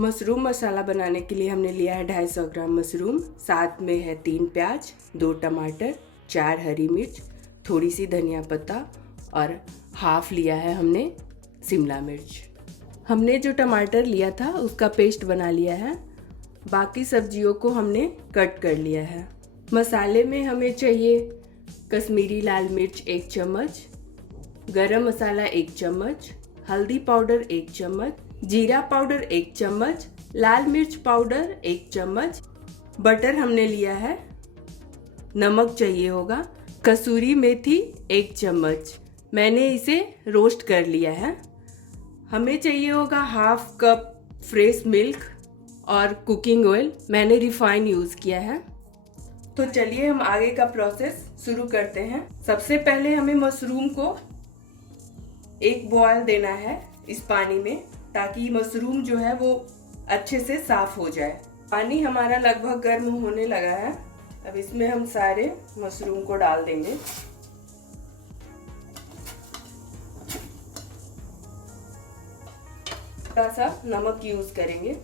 Mushroom मसाला बनाने के लिए हमने लिया है 250 ग्राम मशरूम, साथ में है 3 प्याज, 2 टमाटर, 4 हरी मिर्च, थोड़ी सी धनिया पत्ता और हाफ लिया है हमने शिमला मिर्च। हमने जो टमाटर लिया था उसका पेस्ट बना लिया है। बाकी सब्जियों को हमने कट कर लिया है। मसाले में हमें चाहिए कश्मीरी लाल मिर्च 1 चम्मच, गरम मसाला 1 चम्मच, हल्दी पाउडर 1 चम्मच, जीरा पाउडर 1 चम्मच, लाल मिर्च पाउडर 1 चम्मच, बटर हमने लिया है, नमक चाहिए होगा, कसूरी मेथी 1 चम्मच, मैंने इसे रोस्ट कर लिया है। हमें चाहिए होगा हाफ कप फ्रेश मिल्क और कुकिंग ऑयल, मैंने रिफाइन यूज किया है। तो चलिए हम आगे का प्रोसेस शुरू करते हैं। सबसे पहले हमें मशरूम को एक बॉयल देना है इस पानी में, ताकि मशरूम जो है वो अच्छे से साफ हो जाए। पानी हमारा लगभग गर्म होने लगा है। अब इसमें हम सारे मशरूम को डाल देंगे। थोड़ा सा नमक यूज करेंगे,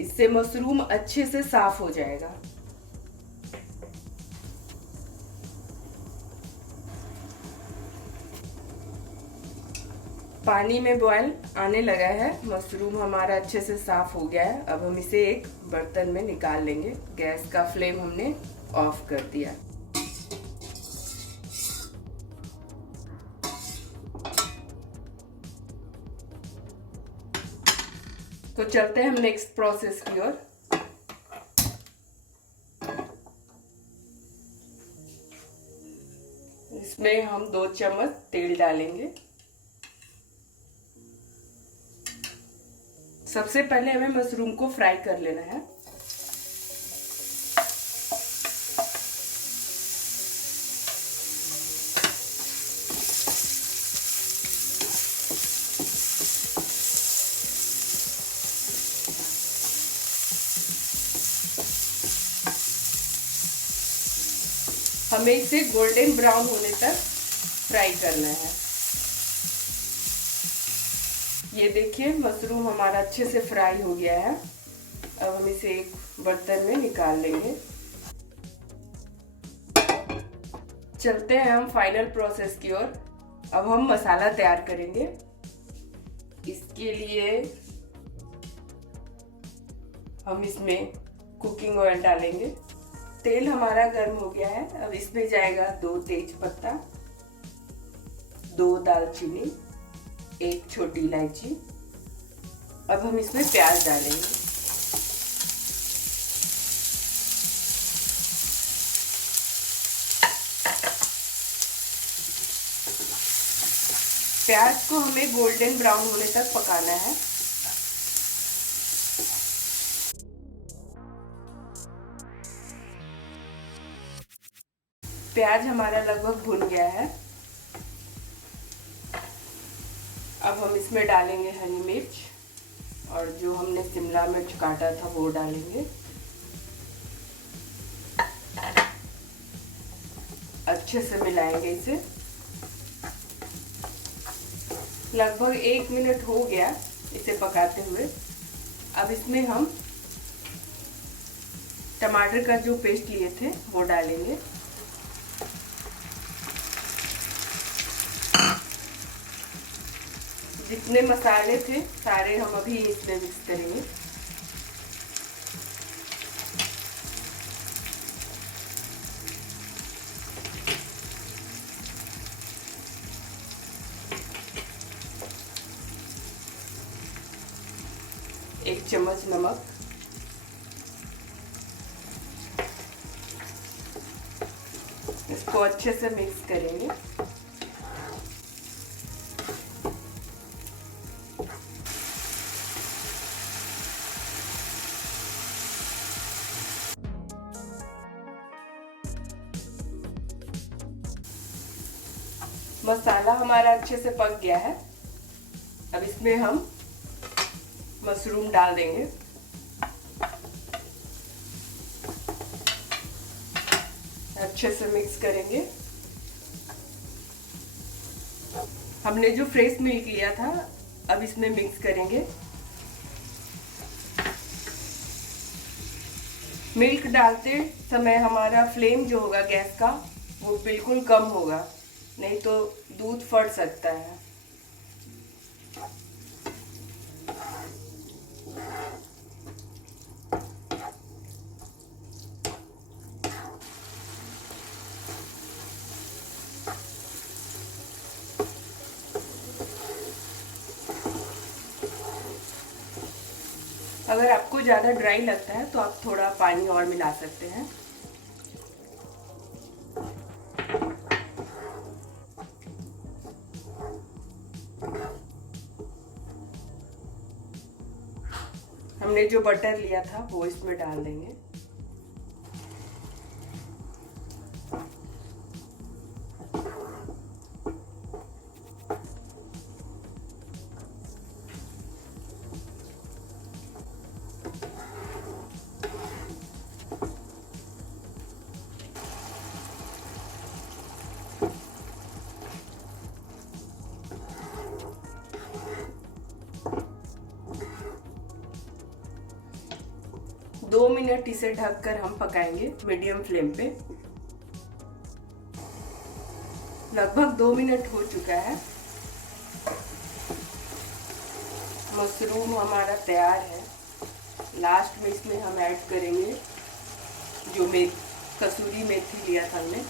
इससे मशरूम अच्छे से साफ हो जाएगा। पानी में बॉयल आने लगा है, मशरूम हमारा अच्छे से साफ हो गया है। अब हम इसे एक बर्तन में निकाल लेंगे। गैस का फ्लेम हमने ऑफ कर दिया। तो चलते हैं हम नेक्स्ट प्रोसेस की ओर। इसमें हम 2 चम्मच तेल डालेंगे। सबसे पहले हमें मशरूम को फ्राई कर लेना है। हमें इसे गोल्डन ब्राउन होने तक फ्राई करना है। ये देखिए मशरूम हमारा अच्छे से फ्राई हो गया है। अब हम इसे एक बर्तन में निकाल लेंगे। चलते हैं हम फाइनल प्रोसेस की ओर। अब हम मसाला तैयार करेंगे। इसके लिए हम इसमें कुकिंग ऑयल डालेंगे। तेल हमारा गर्म हो गया है। अब इसमें जाएगा 2 तेज पत्ता, 2 दालचीनी, 1 छोटी इलायची। अब हम इसमें प्याज डालेंगे। प्याज को हमें गोल्डन ब्राउन होने तक पकाना है। प्याज हमारा लगभग भुन गया है। अब हम इसमें डालेंगे हरी मिर्च और जो हमने शिमला मिर्च काटा था वो डालेंगे। अच्छे से मिलाएंगे इसे। लगभग 1 मिनट हो गया इसे पकाते हुए। अब इसमें हम टमाटर का जो पेस्ट लिए थे वो डालेंगे। जितने मसाले थे सारे हम अभी इसमें मिक्स करेंगे। एक चम्मच नमक, इसको अच्छे से मिक्स करेंगे। मसाला हमारा अच्छे से पक गया है। अब इसमें हम मशरूम डाल देंगे। अच्छे से मिक्स करेंगे। हमने जो फ्रेश मिल्क लिया था अब इसमें मिक्स करेंगे। मिल्क डालते समय हमारा फ्लेम जो होगा गैस का वो बिल्कुल कम होगा, नहीं तो दूध फट सकता है। अगर आपको ज़्यादा ड्राई लगता है तो आप थोड़ा पानी और मिला सकते हैं। हमने जो बटर लिया था वो इसमें डाल देंगे। दो मिनट इसे ढककर हम पकाएंगे मीडियम फ्लेम पे। लगभग 2 मिनट हो चुका है। मशरूम हमारा तैयार है। लास्ट में इसमें हम ऐड करेंगे जो कसूरी मेथी लिया था हमने।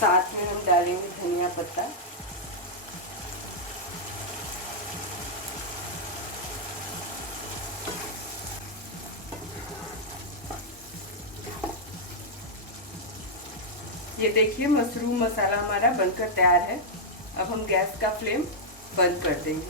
साथ में हम डालेंगे धनिया पत्ता। ये देखिए मशरूम मसाला हमारा बनकर तैयार है। अब हम गैस का फ्लेम बंद कर देंगे।